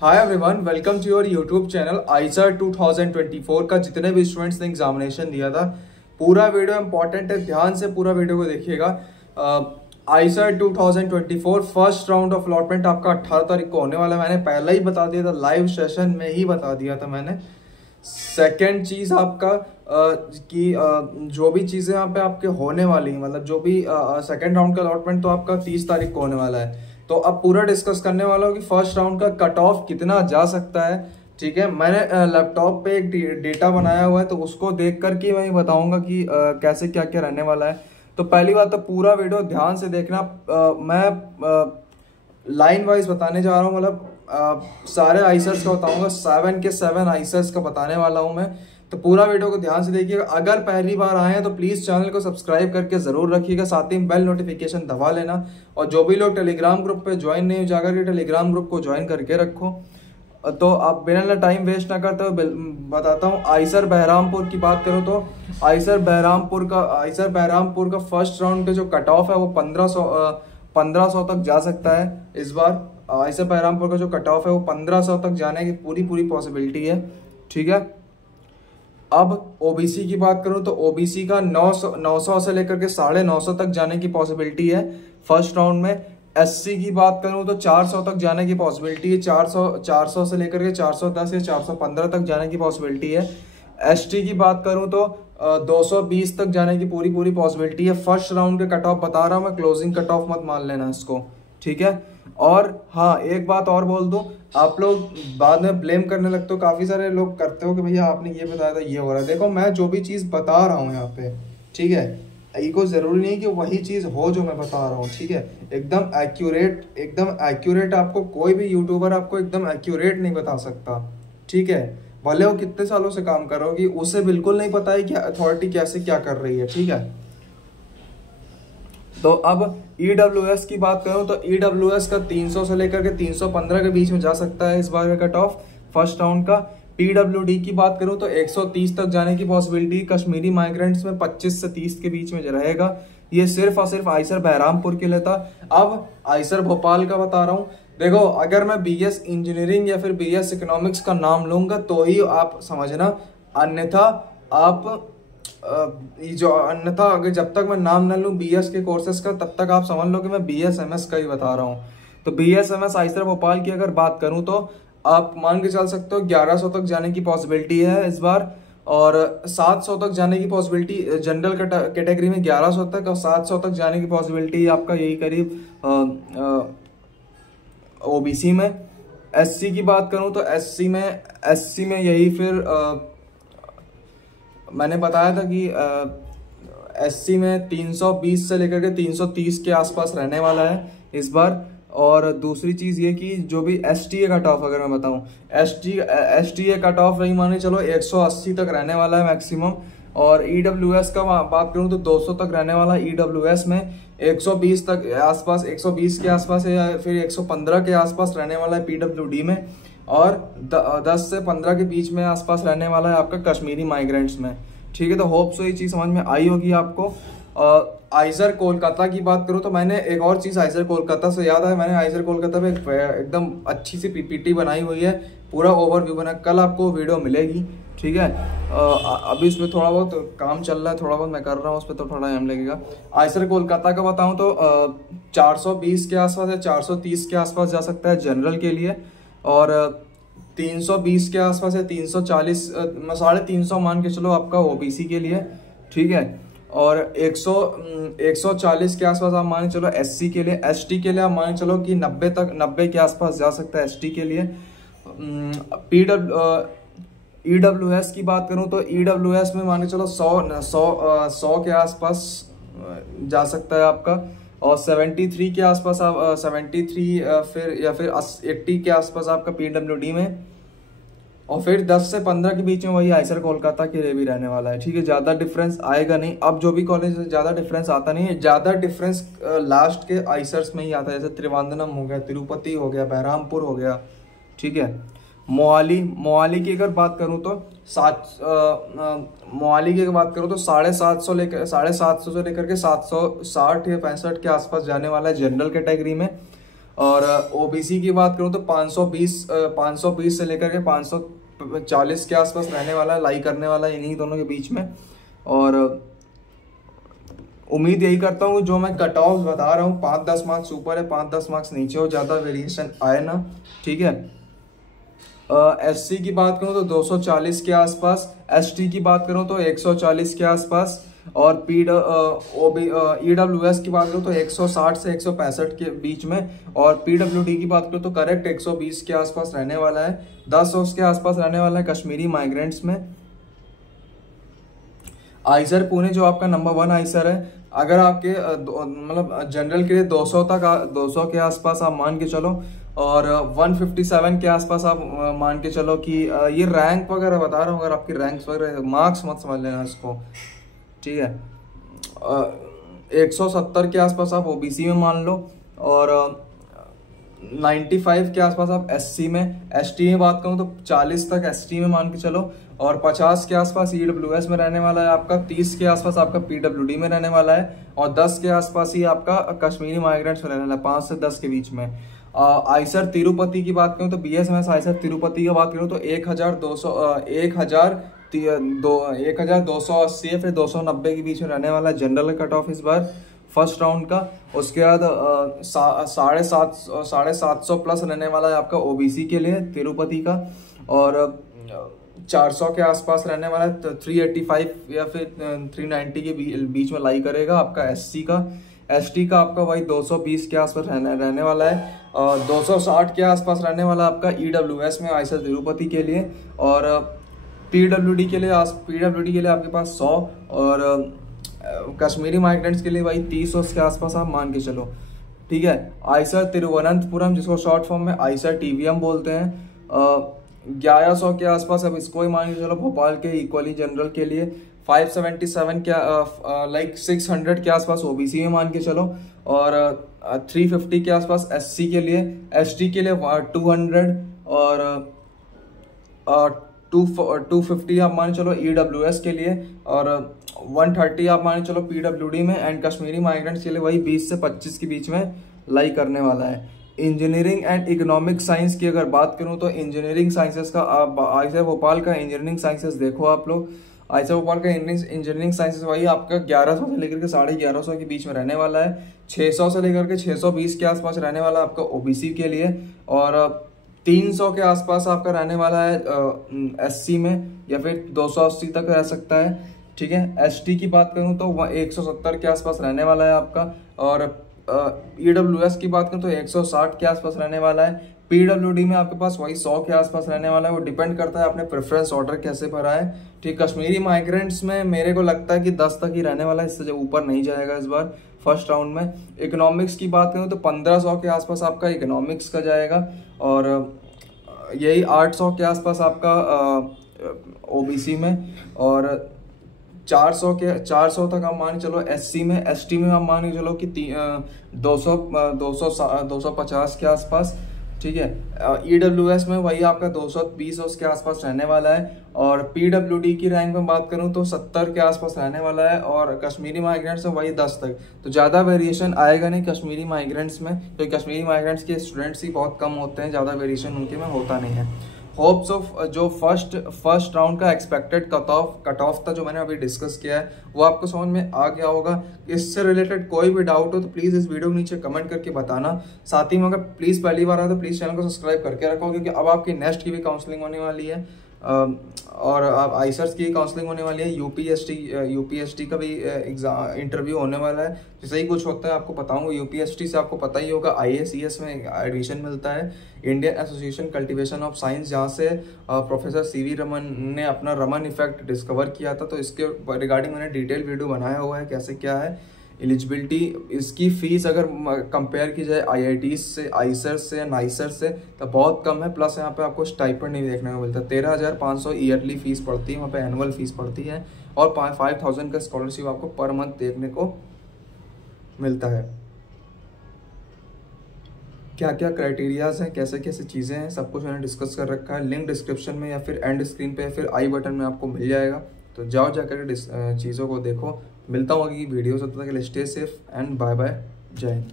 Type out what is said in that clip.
Hi everyone, welcome to your YouTube channel. IISER 2024 का जितने भी स्टूडेंट्स ने एग्जामिनेशन दिया था, पूरा वीडियो इंपॉर्टेंट है, ध्यान से पूरा वीडियो को देखिएगा। Eicher 2024 first round of allotment आपका 18 तारीख को होने वाला है। मैंने पहले ही बता दिया था, लाइव सेशन में ही बता दिया था मैंने। सेकेंड चीज़ आपका कि जो भी चीज़ें यहाँ पे आपके होने वाली हैं, मतलब जो भी सेकेंड राउंड का अलॉटमेंट तो आपका 30 तारीख को होने वाला है। तो अब पूरा डिस्कस करने वाला हूँ कि फर्स्ट राउंड का कट ऑफ कितना जा सकता है। ठीक है, मैंने लैपटॉप पे एक डेटा बनाया हुआ है, तो उसको देख कर के मैं बताऊंगा कि कैसे क्या क्या रहने वाला है। तो पहली बात तो पूरा वीडियो ध्यान से देखना। मैं लाइन वाइज बताने जा रहा हूँ, मतलब सारे आइसर्स का बताऊंगा, 7 के 7 आइसर्स का बताने वाला हूँ मैं। तो पूरा वीडियो को ध्यान से देखिएगा। अगर पहली बार आए हैं तो प्लीज चैनल को सब्सक्राइब करके जरूर रखिएगा, साथ ही बेल नोटिफिकेशन दबा लेना। और जो भी लोग टेलीग्राम ग्रुप पे ज्वाइन नहीं हो, जाकर के टेलीग्राम ग्रुप को ज्वाइन करके रखो। तो आप बिना टाइम वेस्ट ना करते हुए बताता हूँ। आइसर बहरामपुर की बात करो तो आइसर बहरामपुर का फर्स्ट राउंड का जो कट ऑफ है वो 1500 तक जा सकता है इस बार। आइसर बहरामपुर का जो कट ऑफ है वो 1500 तक जाने की पूरी पॉसिबिलिटी है। ठीक है, अब ओबीसी की बात करूं तो ओबीसी का 900 से लेकर के 950 तक जाने की पॉसिबिलिटी है फर्स्ट राउंड में। एससी की बात करूं तो 400 तक जाने की पॉसिबिलिटी है। 400 से लेकर के 410 या 415 तक जाने की पॉसिबिलिटी है। एसटी की बात करूं तो 220 तक जाने की पूरी पॉसिबिलिटी है। फर्स्ट राउंड के कट ऑफ बता रहा हूं मैं, क्लोजिंग कट ऑफ मत मान लेना इसको। ठीक है, और हाँ एक बात और बोल दूं, आप लोग बाद में ब्लेम करने लगते हो, काफी सारे लोग करते हो कि भैया आपने ये बताया था, ये हो रहा है। देखो, मैं जो भी चीज बता रहा हूँ यहाँ पे, ठीक है, ये कोई जरूरी नहीं कि वही चीज हो जो मैं बता रहा हूँ। ठीक है, एकदम एक्यूरेट आपको कोई भी यूट्यूबर आपको एकदम एक्यूरेट नहीं बता सकता। ठीक है, भले वो कितने सालों से काम कर रहा होगी, उसे बिल्कुल नहीं पता है कि अथॉरिटी कैसे क्या कर रही है। ठीक है, तो अब ईडब्ल्यूएस की बात करूं तो ईडब्ल्यूएस का 300 से लेकर के 315 के बीच में जा सकता है इस बार का कट ऑफ फर्स्ट राउंड का। पीडब्ल्यूडी की बात करूं तो 130 तक जाने की पॉसिबिलिटी कश्मीरी माइग्रेंट्स में 25 से 30 के बीच में रहेगा। ये सिर्फ और सिर्फ आइसर बहरामपुर के लिए था। अब आइसर भोपाल का बता रहा हूं। देखो, अगर मैं बीएस इंजीनियरिंग या फिर बीएस इकोनॉमिक्स का नाम लूंगा तो ही आप समझना, अन्यथा अगर जब तक मैं नाम न लूं बीएस के कोर्सेज का, तब तक आप समझ लो कि मैं बीएसएमएस का ही बता रहा हूं। तो बीएसएमएस आइसर भोपाल की अगर बात करूं तो आप मान के चल सकते हो 1100 तक जाने की पॉसिबिलिटी है इस बार, और 700 तक जाने की पॉसिबिलिटी जनरल कैटेगरी में 1100 तक, और 700 तक जाने की पॉसिबिलिटी आपका यही करीब ओबीसी में। एससी की बात करूं तो एससी में यही फिर मैंने बताया था कि एससी में 320 से लेकर के 330 के आसपास रहने वाला है इस बार। और दूसरी चीज ये कि जो भी एसटीए कट ऑफ अगर मैं बताऊं, एसटीए कट ऑफ नहीं माने चलो 180 तक रहने वाला है मैक्सिमम। और ईडब्ल्यूएस का बात करूं तो 200 तक रहने वाला है ईडब्ल्यूएस में। 120 तक आसपास, 120 के आसपास है, या फिर 115 के आसपास रहने वाला है पीडब्ल्यूडी में। और 10 से 15 के बीच में आसपास रहने वाला है आपका कश्मीरी माइग्रेंट्स में। ठीक है, तो होप सो ये चीज समझ में आई होगी आपको। आइसर कोलकाता की बात करूं तो मैंने एक और चीज आइसर कोलकाता से याद है, मैंने आइसर कोलकाता पे एकदम अच्छी सी पीपीटी बनाई हुई है, पूरा ओवरव्यू बना, कल आपको वीडियो मिलेगी। ठीक है, अभी उसमें थोड़ा बहुत काम चल रहा है, थोड़ा बहुत मैं कर रहा हूँ, उस पर तो थोड़ा टाइम लगेगा। आइसर कोलकाता का बताऊं तो 420 के आसपास है, 430 के आसपास जा सकता है जनरल के लिए, और 320 के आसपास है, 340 350 मान के चलो आपका ओबीसी के लिए। ठीक है, और 140 के आसपास आप मान के चलो एससी के लिए। एसटी के लिए आप मान के चलो कि 90 के आसपास जा सकता है एसटी के लिए। ईडब्ल्यूएस की बात करूं तो ईडब्ल्यूएस में मान के चलो 100 के आसपास जा सकता है आपका। और 73 के आसपास आप 73 फिर 80 के आसपास आपका पीडब्ल्यूडी में। और फिर 10 से 15 के बीच में वही आइसर कोलकाता के लिए भी रहने वाला है। ठीक है, ज्यादा डिफरेंस आएगा नहीं। अब जो भी कॉलेज है ज्यादा डिफरेंस आता नहीं है, ज्यादा डिफरेंस लास्ट के आइसर्स में ही आता है, जैसे त्रिवेंद्रम हो गया, तिरुपति हो गया, बहरामपुर हो गया। ठीक है, मोहाली की अगर बात करूं तो मोहाली की अगर बात करूं तो 750 से लेकर के 760 या 65 के आसपास जाने वाला है जनरल कैटेगरी में। और ओबीसी की बात करूँ तो 520 से लेकर के 540 के आसपास रहने वाला है, लाई करने वाला है इन्हीं दोनों के बीच में। और उम्मीद यही करता हूँ जो मैं कट ऑफ बता रहा हूँ 5-10 मार्क्स ऊपर है, 5-10 मार्क्स नीचे हो, ज़्यादा वेरिएशन आए ना, ठीक है। एससी की बात करूँ तो 240 के आसपास, एसटी की बात करूँ तो 140 के आसपास, और ईडब्ल्यूएस की बात करूँ तो 160 से 165 के बीच में, और पीडब्ल्यूडी की बात करूँ तो करेक्ट 120 के आसपास रहने वाला है, 10 के आसपास रहने वाला है कश्मीरी माइग्रेंट्स में। आइसर पुणे जो आपका नंबर 1 आइसर है, अगर आपके मतलब जनरल के लिए 200 के आसपास आप मान के चलो, और 157 के आसपास आप मान के चलो कि ये रैंक वगैरह बता रहा हूँ, अगर आपकी रैंक्स वगैरह, मार्क्स मत समझ लेना इसको, ठीक है। 170 के आसपास आप ओबीसी में मान लो, और 95 के आसपास आप एससी में, एसटी में बात करूँ तो 40 तक एसटी में मान के चलो, और 50 के आसपास ईडब्ल्यूएस में रहने वाला है आपका, 30 के आसपास आपका पीडब्ल्यूडी में रहने वाला है, और 10 के आसपास ही आपका कश्मीरी माइग्रेंट्स में रहने वाला है, 5 से 10 के बीच में। आइसर तिरुपति की बात करूँ तो बीएसएमएस आइसर तिरुपति की बात करूँ तो 1280 या फिर 290 के बीच में रहने वाला है जनरल कट ऑफ इस बार फर्स्ट राउंड का। उसके बाद 750 प्लस रहने वाला है आपका ओबीसी के लिए तिरुपति का, और 400 के आसपास रहने वाला है, 385 या फिर 390 के बीच में लाई करेगा आपका एससी का। एसटी का आपका वही 220 के आसपास रहने वाला है, और 260 के आसपास रहने वाला आपका ईडब्ल्यूएस में आइसर तिरुपति के लिए, और पीडब्ल्यूडी के लिए आपके पास 100, और कश्मीरी माइग्रेंट्स के लिए वही 30 के आसपास आप मान के चलो, ठीक है। आइसर तिरुवनंतपुरम जिसको शॉर्ट फॉर्म में आइसर टीवीएम बोलते हैं, 1100 के आसपास, अब इसको ही मान के चलो भोपाल के इक्वली जनरल के लिए। 577 के लाइक 600 के आसपास ओबीसी में मान के चलो, और 350 के आसपास एससी के लिए, एसटी के लिए 200, और 250 आप मान चलो ईडब्ल्यूएस के लिए, और 130 आप मान चलो पीडब्ल्यूडी में, एंड कश्मीरी माइग्रेंट्स के लिए वही 20 से 25 के बीच में लाई करने वाला है। इंजीनियरिंग एंड इकोनॉमिक साइंस की अगर बात करूं तो इंजीनियरिंग साइंसेस का आइसर भोपाल का इंजीनियरिंग साइंसेस देखो आप लोग, आइसर भोपाल का इंजीनियरिंग साइंसेस वही आपका 1100 से लेकर के 1150 के बीच में रहने वाला है, 600 से लेकर के 620 के आसपास रहने वाला है आपका ओबीसी के लिए, और 300 के आसपास आपका रहने वाला है एससी में, या फिर 280 तक रह सकता है, ठीक है। एसटी की बात करूं तो 170 के आसपास रहने वाला है आपका, और ईडब्ल्यूएस की बात करूं तो 160 के आसपास रहने वाला है। पीडब्ल्यूडी में आपके पास वही 100 के आसपास रहने वाला है, वो डिपेंड करता है आपने प्रेफरेंस ऑर्डर कैसे भरा है, ठीक। कश्मीरी माइग्रेंट्स में मेरे को लगता है कि 10 तक ही रहने वाला है, इससे ऊपर नहीं जाएगा इस बार फर्स्ट राउंड में। इकोनॉमिक्स की बात करूं तो 1500 के आसपास आपका इकोनॉमिक्स का जाएगा, और यही 800 के आसपास आपका ओबीसी में, और 400 तक आप मान चलो एससी में। एसटी में आप मान चलो कि 250 के आसपास, ठीक है। ईडब्ल्यूएस में वही आपका 220 उसके आसपास रहने वाला है, और पीडब्ल्यूडी की रैंक में बात करूं तो 70 के आसपास रहने वाला है, और कश्मीरी माइग्रेंट्स में वही 10 तक। तो ज़्यादा वेरिएशन आएगा नहीं कश्मीरी माइग्रेंट्स में, क्योंकि कश्मीरी माइग्रेंट्स के स्टूडेंट्स ही बहुत कम होते हैं, ज़्यादा वेरिएशन उनके में होता नहीं है। होप्स ऑफ जो फर्स्ट राउंड का एक्सपेक्टेड कट ऑफ था जो मैंने अभी डिस्कस किया है वो आपको समझ में आ गया होगा। इससे रिलेटेड कोई भी डाउट हो तो प्लीज़ इस वीडियो के नीचे कमेंट करके बताना। साथ ही में अगर प्लीज़ पहली बार आए तो प्लीज़ चैनल को सब्सक्राइब करके रखो, क्योंकि अब आपकी नेक्स्ट की भी काउंसलिंग होने वाली है, और अब आइसर्स की काउंसलिंग होने वाली है। यूपीएसटी का भी एग्जाम इंटरव्यू होने वाला है। जैसे ही कुछ होता है आपको बताऊंगा। यूपीएसटी से आपको पता ही होगा IAS में एडमिशन मिलता है, Indian association cultivation of science, जहाँ से प्रोफेसर CV रमन ने अपना रमन इफेक्ट डिस्कवर किया था। तो इसके रिगार्डिंग मैंने डिटेल वीडियो बनाया हुआ है कैसे क्या है एलिजिबिलिटी। इसकी फीस अगर कंपेयर की जाए IITs से, आइसर्स से, नाइसर्स से, तो बहुत कम है। प्लस यहाँ पे आपको स्टाइपेंड नहीं देखने को मिलता। 13,500 ईयरली फीस पड़ती है, वहाँ पे एनुअल फीस पड़ती है, और 5,000 का स्कॉलरशिप आपको पर मंथ देखने को मिलता है। क्या क्या क्राइटेरियाज हैं, कैसे कैसे चीज़ें हैं, सब कुछ मैंने डिस्कस कर रखा है। लिंक डिस्क्रिप्शन में या फिर एंड स्क्रीन पे या फिर आई बटन में आपको मिल जाएगा। तो जाओ जाकर चीज़ों को देखो। मिलता हूँ अगली वीडियो से, तब तक के लिए stay safe and bye bye, जय हिंद।